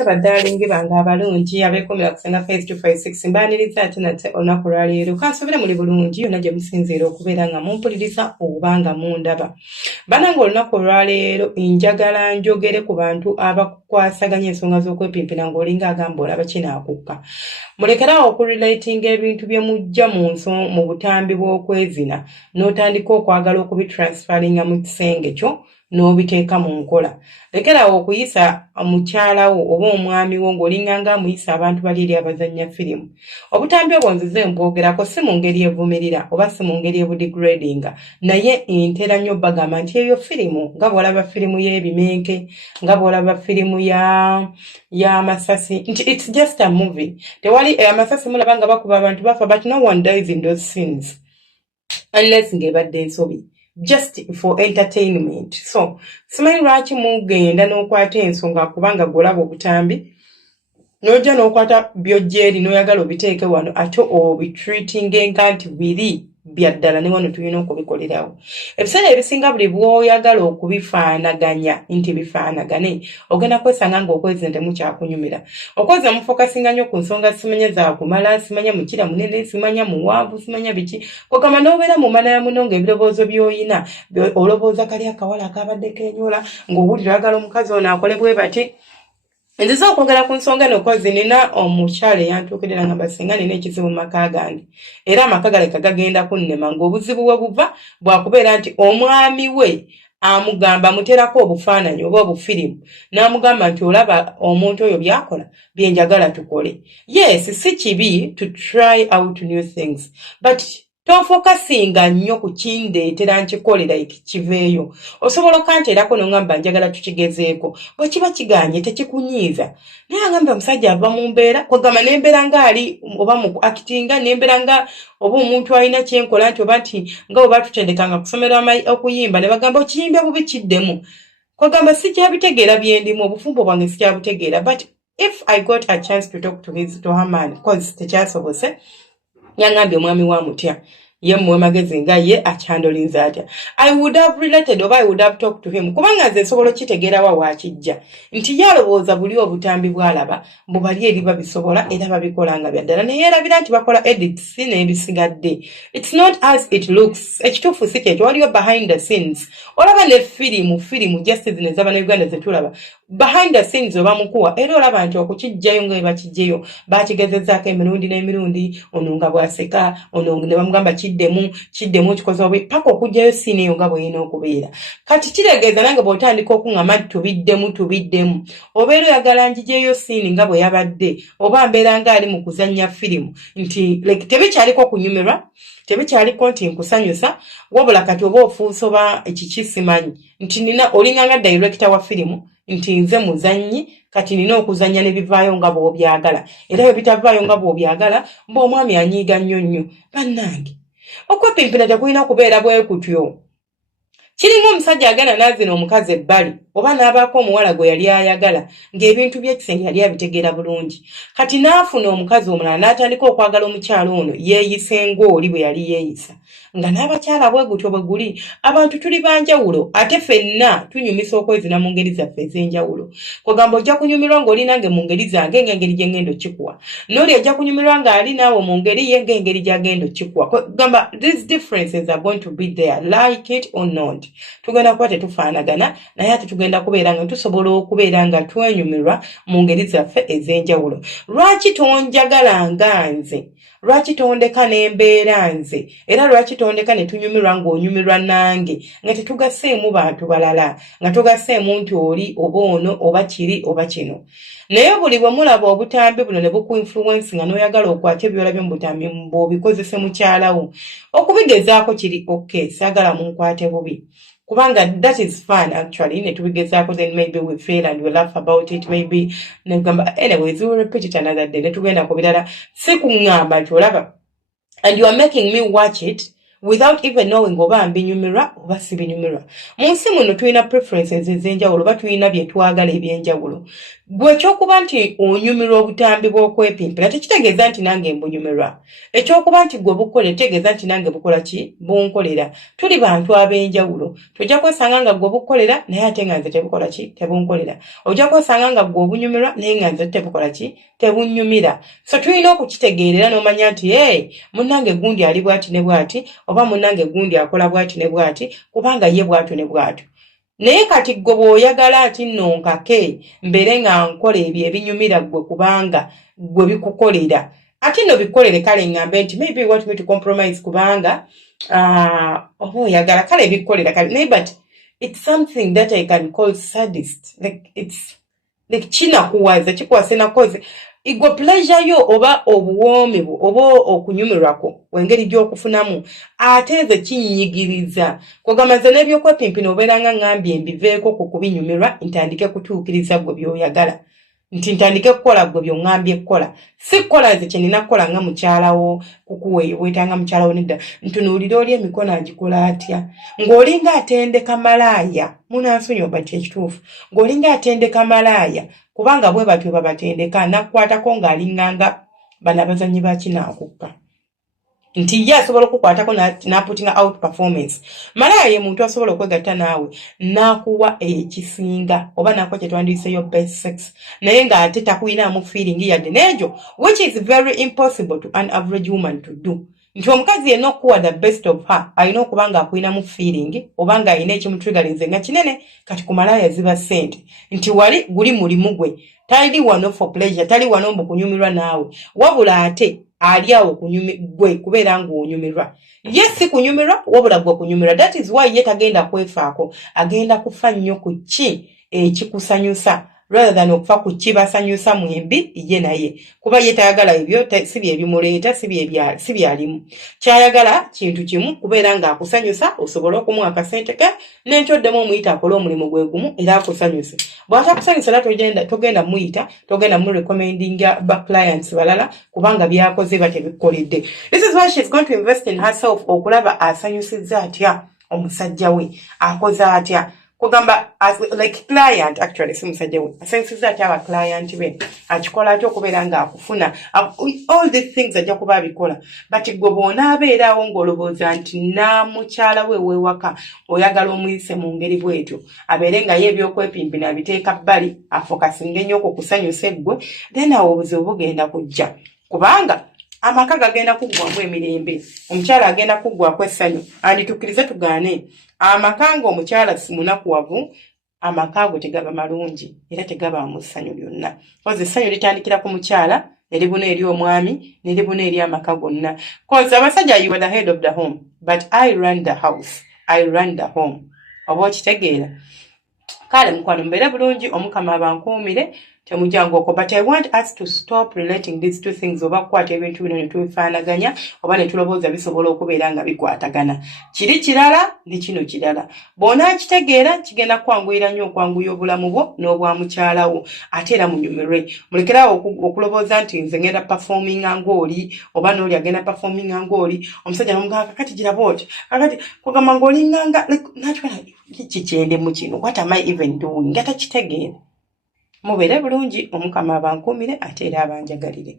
Mbaramutse baddalingi bange abalungi abeekomera kusenga face to face 6 mbaniriza ate nate olunaku lwaleero kansubire muli bulungi yonna gye musinziira okubeera nga mumpuliriza oba nga mundaba. Banange olunaku lwaleero njagala njogere ku bantu abakwasaganya ensonga z'okwepimpina ng'olinga agamba olaba kinaakukka. Mulekerawo okurelatinga ebintu bye mujja mu butambi bw'okwezina n'otandika okwagala okubitransferinga mu kisenge kyo n'obiteeka mu nkola. Lekerawo okuyisa mukyalawo oba omwami wo ng'olinga nga amuyisa abantu bali eri abazannya firimu. Obutambi obwo nzize mbwogerako si mu ngeri evumirira oba si mu ngeri ebudegradinga, naye ntera nnyo bagamba nti eyo firimu nga bw'olaba firimu y'ebimenke, nga bw'olaba firimu y'amasasi, nti it's just a movie. Tewali amasasi mulaba nga bakuba abantu bafa, but no one dies in those scenes unless ng'ebadde ensobi. Just for entertainment. So, simanyi lwaki mugenda n'okwata ensonga kubanga golaba obutambi n'ojja n'okwata byojjeeri n'oyagala obiteeke wano ate obitreatinge nga nti biri bya ddala ne wano tulina okubikolerawo. Ebiseera ebisinga buli bw'oyagala okubifaanaganya nti bifaanagane ogenda kwesanga ng'okwezi temukyakunyumira. Okwezi mufokasinga nnyo ku nsonga simanya zaakumala, simanya mukira munene, simanya muwanvu, simanya biki. Kwegamba n'obeera mu mana ya muno ng'ebirowoozo by'oyina olowooza kali akawala akabadde kenyola ng'owulira oyagala omukazi ono akole bwe bati. Nziza okwogera ku nsonga eno kozi nina omukyala eyantuukirira nga basinga nina ekizibu mu maka gange. Era amaka galeka gagenda kunnema ng'obuzibu we buva bwakubeera nti omwami we amugamba amuterako obufaananyi oba obufirimu n'amugamba nti olaba omuntu oyo byakola bye njagala tukole. Yes, si kibi to try out new things, but tofokasinga nnyo ku kindeetera nkikolera kiveeyo. Osobola okanteerako n'ongamba njagala tukigezeeko. Bwe kiba kiganye tekikunyiiza. Naye agamba omusajja ava mu mbeera, kwegamba n'embeera ng'ali oba mu actinga, n'embeera nga oba omuntu alina kyenkola nti oba nti nga bwe batutendekanga ku ssomero okuyimba ne bagamba okiyimbe bubi kiddemu. Kwegamba sikyabitegeera bye ndimu, obufumbo bwange sikyabutegeera. But if I got a chance to talk to her man, cause tekyasobose, yangambye omwami wa mutya ye muwe magezi nga ye akyandolinza atya. I would have related oba I would have talked to him kubanga nze nsobola okitegeera wa wakijja nti yalowooza buli obutambi bwalaba bubali eri babisobola era babikola nga bya ddala naye erabira nti bakola edits n'ebisigadde. It's not as it looks. Ekituufu si kyekyo, waliyo behind the scenes. Olaba ne firimu justice zino ez'Abannayuganda ze tulaba behind the scenes oba mukuwa era olaba nti okukijjayo nga bakijjeyo bakigezezzaako emirundi n'emirundi, ono nga bw'aseka, ono ne bamugamba kiddemu okikoze obi paka okugjayo siina eyo nga bw'erina okubeera. Kati kiregeeza nange bw'otandika okuŋŋama tubiddemu obeera oyagala ngijeeyo siini nga bwe yabadde oba mbeera ng'ali mu kuzannya firimu nti tebikyaliko kunyumirwa, tebikyaliko nti nkusanyusa, wabula kati oba ofuuse oba ekiki simanyi nti nina olinga nga director wa firimu nti nze muzannyi kati nina okuzannya ne bivaayo nga bw'obyagala era bwe bitavaayo nga bw'obyagala omwami anyiiga nnyo. Bannange okwepimpina tekulina kubeera bwe kutyo. Kiringa omusajja agenda n'azina omukazi ebbali oba n'abaako omuwala gwe yali ayagala ng'ebintu by'ekisenge yali abitegeera bulungi. Kati n'afuna omukazi omulala n'atandika okwagala omukyala ono yeeyise ng'oli bwe yali yeeyisa. Nga n'abakyala bwe gutyo bwe guli. Abantu tuli banjawulo ate ffenna tunyumisa okwezina mu ngeri zaffe ez'enjawulo. Kwegamba ojja kunyumirwa ng'oli nange mu ngeri zange ng'engeri gye ngenda okkikuwa. N'oli ajja kunyumirwa ng'ali naawe mu ngeri ye ng'engeri gy'agenda okkikuwa. Kwegamba these differences are going to be there, like it or not. Tugenda kuba tetufaanagana naye ate tugenda kubeera nga tusobola okubeera nga twenyumirwa mu ngeri zaffe ez'enjawulo. Lwaki tonjagala nga nze? Lwaki tondeka n'embeera nze? Era lwaki tondeka ne tunyumirwa ng'onyumirwa nange nga tetugaseemu bantu balala, nga tugaseemu nti oli oba ono oba kiri oba kino. Naye buli bwe mulaba obutambi buno ne bukuinfluence nga n'oyagala okwata ebyolabye mu butambi bw'obikozese mukyalawo, okubigezaako kiri okay, saagala munkwate bubi. Kubanga that is fun actually, ne tubigezaako then maybe we fail and we laugh about it maybe negamba anyways we will repeat it another day ne tugenda ku birala. Si kuŋŋamba nti olaba and you are making me watch it without even knowing oba mbinyumirwa oba sibinyumirwa. Mu nsi muno tulina preferences ez'enjawulo oba tulina bye twagala eby'enjawulo. gwe ekyokuba nti onyumirwa obutambi bw'okwepimpira tekitegeeza nti nange mbunyumirwa. Ekyokuba nti gwe bukolera kitegeeza nti nange bukola ki bunkolera. Tuli bantu ab'enjawulo. Tojja kwesanga nga gwe bukolera naye ate nga nze tebukola ki tebunkolera. Ojja kwesanga nga gwe obunyumirwa naye nga nze tebukola ki tebunnyumira. So tulina okukitegeerera n'omanya nti munnange gundi ali bw'ati ne bw'ati oba munnange gundi akola bw'ati ne bw'ati kubanga ye bw'atyo ne bw'atyo. Naye kati gwe bw'oyagala ati nno nkake mbeere nga nkola ebyo ebinyumira gwe kubanga gwe bikukolera ati nno bikolere kale ngambe nti maybe you want me to compromise kubanga oba oyagala kale bikolera kale naye but it's something that I can call sadist like it's like kinakuwaza kikwase nakoze igwe pleasure yo oba obuwoomi oba okunyumirwako wengeri gy'okufunamu ate nze kinyigiriza kwegamaze n'ebyokwepimpina obeera nga ngambye mbiveeko ku kubinyumirwa ntandike kutuukiriza gwe by'oyagala nti ntandike kukola gwe by'oŋŋambye kukola si kukola nze kye nina kukola nga mukyalawo kukuweetanga mukyalawo nedda ntunuulira oli emikono agikola atya ng'olinga atendeka malaaya munansonyi oba kyekituufu ng'olinga atendeka malaaya kubanga bwe batyo babatendeka nakukwatako ng'alinganga bano abazannyi ba kinaakukka nti ye asobola okukwatako n'aputinga out performance malaaya ye muntu asobola okwegatta naawe n'akuwa ekisinga oba n'akuwa kye twandiiseyo best sex naye ng'ate takuyinaamu feeling yadde n'egyo which is very impossible to an average woman to do nti omukazi yenna okuwa the best of her alina okuba ng'akuyinamu feeling oba ng'alina ekimutrigalinze nga kinene kati ku malaaya ziba ssente nti wali guli mulimu gwe tali wano for pleasure tali wano mbu kunyumirwa naawe wabula ate ali awo gwe kubeera ng'onyumirwa ye si kunyumirwa wabula gwe kunyumirwa that is why ye tagenda kwefaako agenda kufa nnyo ku ki ekikusanyusa rather than okufa ku kibasanyusa mwembi ye naye kuba ye tayagala ebyo si bye bimuleeta si byalimu kyayagala kintu kimu kubeera ng'akusanyusa osobole okumuwa akasente ke n'ekyoddemu omuyita akole omulimu gwe gumu era akusanyuse bw'atakusanyusa era togenda muyita togenda mu recommendinga ba clients balala kubanga byakoze batebikoledde. This is why she's going to invest in herself okulaba asanyusizza atya omusajja we akoze atya kugamba like client actually si musajja we asanyusiza atya aba client be akikola atya okubeera ng'akufuna all these things ajja kuba abikola but gwe bw'onaabeeraawo ng'olowooza nti naamukyala we wewaka oyagala omuyise mu ngeri bwetyo abeere nga ye ebyokwepimpina abiteeka bbali afokasinga ennyo okukusanyusa eggwe then awo obuzibu bugenda kujja kubanga amaka gagenda kuggwamu emirembe omukyala agenda kuggwako essanyu anditukirize tugaane amaka ng'omukyala si munakuwavu amaka ago tegaba malungi era tegaba mu ssanyu lyonna koze essanyu litandikira ku mukyala neribuna eri omwami neribuna eri amaka gonna koze abasajja you are the head of the home but I run the house I run the home oba okitegeera kale mukwano mbeere bulungi omukama abankuumire temujangoko but I want us to stop relating these two things oba kukwata ebintu bino ne tubifaanaganya oba ne tulowooza bisobola okubeera nga bikwatagana kiri kirala ne kino kirala bw'onaakitegeera kigenda kwanguyira nnyo okwanguya obulamu bwo n'obwa mukyalawo ate era munyumirwe mulekerawo okulowooza nti nze ngenda performinga ng'oli oba n'oli agenda performinga ng'oli omusajja n'omugamba kakati giraba oti kakati kugamba ng'olinganga kikyende mu kino what am I even doing nga takitegeera mubeere bulungi omukama abankuumire ate era abanjagalire.